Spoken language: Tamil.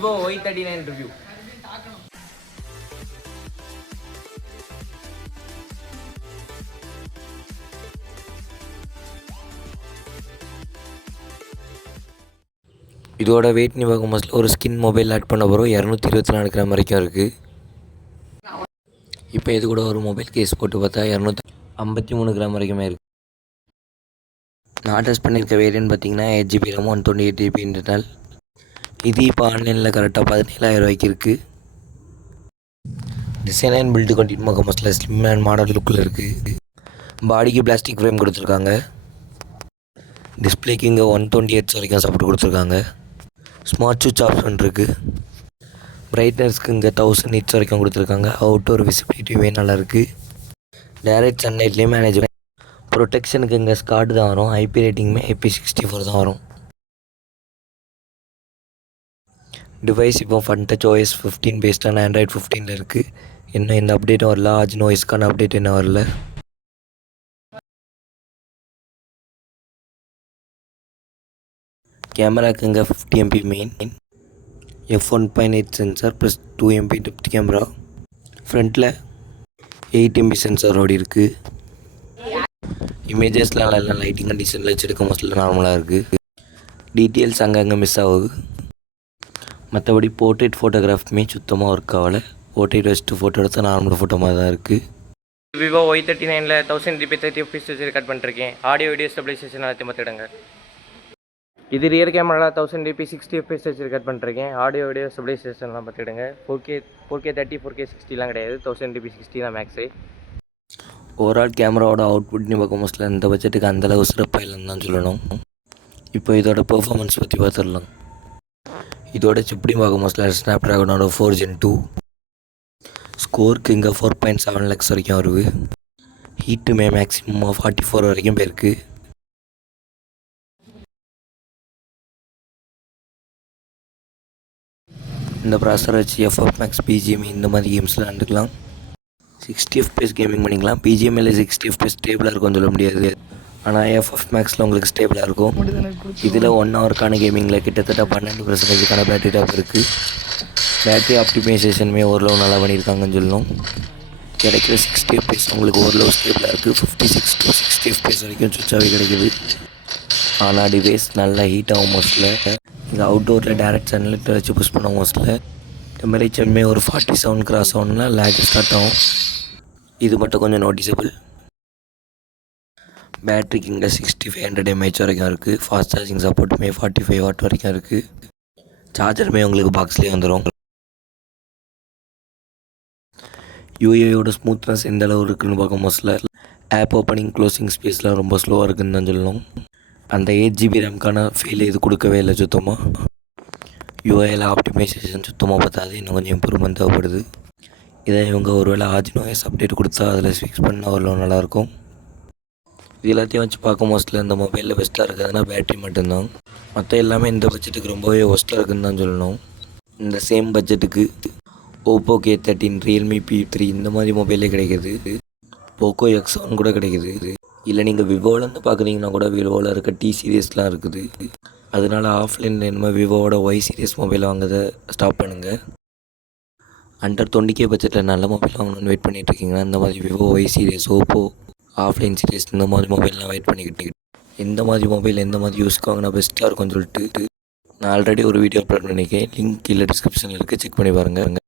Vivo Y39 review. இதோட வெயிட் நீ பார்க்கும் மோஸ்ட்லி ஒரு ஸ்கின் மொபைல் ஆட் பண்ண போகிறோம் 224 கிராம் வரைக்கும் இருக்குது. இப்போ இது கூட ஒரு மொபைல் கேஸ் போட்டு பார்த்தா 253 கிராம் வரைக்குமே இருக்குது. நான் டெஸ்ட் பண்ணியிருக்க வேரியன்ட் பார்த்தீங்கன்னா 8GB RAM 128GB இன்டர்னல். இது இப்போ ஆன்லைனில் கரெக்டாக 17,000 ரூபாய்க்கு இருக்குது. டிசைன் அண்ட் பில்டு கண்டிப்பாக பார்க்க மோஸ்ட்லி ஸ்லிம் அண்ட் மாடல் லுக்கில் இருக்குது. பாடிக்கு பிளாஸ்டிக் ஃப்ரேம் கொடுத்துருக்காங்க. டிஸ்பிளேக்கு இங்கே 120Hz வரைக்கும் சப்போர்ட் கொடுத்துருக்காங்க. ஸ்மார்ட் சுவிட்ச் ஆப்ஷன் இருக்குது. பிரைட்னஸ்க்கு இங்கே 1000 nits வரைக்கும் கொடுத்துருக்காங்க. அவுட்டோர் விசிபிலிட்டியுமே நல்லாயிருக்கு. Direct சன்லைட்லேயும் manage. ப்ரொடெக்ஷனுக்கு இங்கே ஸ்காட் தான் வரும். ஐபி ரேட்டிங்குமே IP64 தான் வரும். டிவைஸ் இப்போ FunTouch OS 15 பேஸ்டான Android 15 இருக்குது. இன்னும் எந்த அப்டேட்டும் வரல. OSக்கான அப்டேட் என்ன வரல. கேமராக்கு இங்கே 50MP main, f1.8 sensor plus 2MP depth camera. ஃப்ரண்ட்டில் 8MP சென்சார் ஓடி இருக்குது. இமேஜஸ்லாம் நல்லா லைட்டிங் கண்டிஷனில் வச்சுருக்க மோஸ்ட்லி நார்மலாக இருக்குது. டீட்டெயில்ஸ் அங்கங்கே மிஸ் ஆகுது. மற்றபடி போர்ட்ரேட் ஃபோட்டோகிராஃப்மே சுத்தமாக ஒர்க் ஆகலை. போர்ட்ரேட் வச்சுட்டு ஃபோட்டோ எடுத்தால் நார்மல் ஃபோட்டோ மாதிரி தான் இருக்குது. Vivo Y39ல 1080p 30fps ரெக்கார்ட் பண்ணிருக்கேன். ஆடியோ வீடியோ ஸ்டெபிலைசேஷன் எல்லாத்தையும் பார்த்துடுங்க. இது ரியர் கேமராவில் 1080p 60fps ரெக்கார்ட் பண்ணிருக்கேன். ஆடியோ வீடியோ ஸ்டெபிலைசேஷன்லாம் பார்த்துக்கிடுங்க. 4K 30 4K 60லாம் கிடையாது. 1080p 60 தான் மேக்ஸு. ஓவரால் கேமராவோட அவுட்புட்னு பார்க்க மோஸ்ட்லி இந்த பட்ஜெட்டுக்கு அந்தளவு சிறப்பாக இல்லைன்னு தான் சொல்லணும். இப்போ இதோட பெர்ஃபார்மன்ஸ் பற்றி பார்த்துடலாம். இதோட சிப்டி பார்க்க மோஸ்ட்லி ஸ்னாப்ட்ராகனோட 4 Gen 2. ஸ்கோருக்கு இங்கே 4.7 lakhs வரைக்கும் வருது. ஹீட்டுமே மேக்ஸிமம் 44 வரைக்கும் போயிருக்கு. இந்த ப்ராசஸர் வச்சு FF Max BGM இந்த மாதிரி கேம்ஸ்லாம் விளாண்டுக்கலாம். 60fps கேமிங் பண்ணிக்கலாம். BGMல 60fps ஸ்டேபிளாக இருக்கும்னு சொல்ல முடியாது. ஆனால் FF Maxல உங்களுக்கு ஸ்டேபிளாக இருக்கும். இதில் 1 ஹவருக்கான கேமிங்கில் கிட்டத்தட்ட 12% பேட்டரி டாப் இருக்குது. பேட்டரி ஆப்டிமைசேஷனுமே ஓரளவு நல்லா பண்ணியிருக்காங்கன்னு சொல்லணும். கிடைக்கிற 60fps உங்களுக்கு ஓரளவு ஸ்டேபிளாக இருக்குது. 56 to 60fps வரைக்கும் சுவிட்சாகவே கிடைக்கிது. ஆனால் டிவைஸ் நல்லா ஹீட் ஆகும் மோஸ்ட்டில். இது அவுட்டோரில் டேரக்ட் சன்லைட்டை வச்சு புஷ் பண்ண மோஸ்ட்டில் டெம்பரேச்சருமே ஒரு 47 கிராஸ் ஆகணும்னா லேக் ஸ்டார்ட் ஆகும். இது மட்டும் கொஞ்சம் நோட்டிசபிள். பேட்ரிக்கு இங்கே 6500 mAh வரைக்கும் இருக்குது. ஃபாஸ்ட் சார்ஜிங் சப்போர்ட்டுமே 45 வாட் வரைக்கும் இருக்குது. சார்ஜருமே உங்களுக்கு பாக்ஸ்லேயே வந்துடும். யூஏயோட ஸ்மூத்னஸ் எந்த அளவு இருக்குதுன்னு பார்க்க மோஸ்ட்ல ஆப் ஓப்பனிங் க்ளோசிங் ஸ்பேஸில் ரொம்ப ஸ்லோவாக இருக்குதுன்னு தான் சொல்லணும். அந்த 8GB ரேம்க்கான ஃபீல் இது கொடுக்கவே இல்லை சுத்தமாக. யூஐயில் ஆப்டிமைசேஷன் சுத்தமாக பார்த்தாது. இன்னும் கொஞ்சம் இம்ப்ரூவ்மெண்ட் தேவைப்படுது. இதை இவங்க ஒருவேளை OS அப்டேட் கொடுத்தா அதில் ஃபிக்ஸ் பண்ணால் அவ்வளோ நல்லாயிருக்கும். இது எல்லாத்தையும் வச்சு பார்க்க மோஸ்ட்லி இந்த மொபைலில் பெஸ்ட்டாக இருக்கிறதுனா பேட்ரி மட்டும்தான். மற்ற எல்லாமே இந்த பட்ஜெட்டுக்கு ரொம்பவே ஒஸ்ட்டாக இருக்குதுன்னு தான் சொல்லணும். இந்த சேம் பட்ஜெட்டுக்கு Oppo K13, Realme P3 இந்த மாதிரி மொபைலே கிடைக்கிது. Poco X7 கூட கிடைக்கிது. இல்லை நீங்கள் விவோலேருந்து பார்க்குறீங்கன்னா கூட விவோவில் இருக்க T சீரியஸ்லாம் இருக்குது. அதனால் ஆஃப்லைனில் என்னமோ விவோவோட Y சீரியஸ் மொபைல் வாங்குறதை ஸ்டாப் பண்ணுங்கள். அண்டர் 20K பட்ஜெட்டில் நல்ல மொபைல் வாங்கணும்னு வெயிட் பண்ணிகிட்ருக்கீங்கன்னா இந்த மாதிரி Vivo Y series, Oppo offline series இந்த மாதிரி மொபைல்லாம் வெயிட் பண்ணிக்கிட்டு எந்த மாதிரி மொபைல் எந்த மாதிரி யூஸ்க்கு வாங்கினா பெஸ்ட்டாக இருக்கும்னு சொல்லிட்டு நான் ஆல்ரெடி ஒரு வீடியோ அப்லோட் பண்ணியிருக்கேன். லிங்க் கீழே டிஸ்கிரிப்ஷனில் இருக்குது, செக் பண்ணி பாருங்கள்.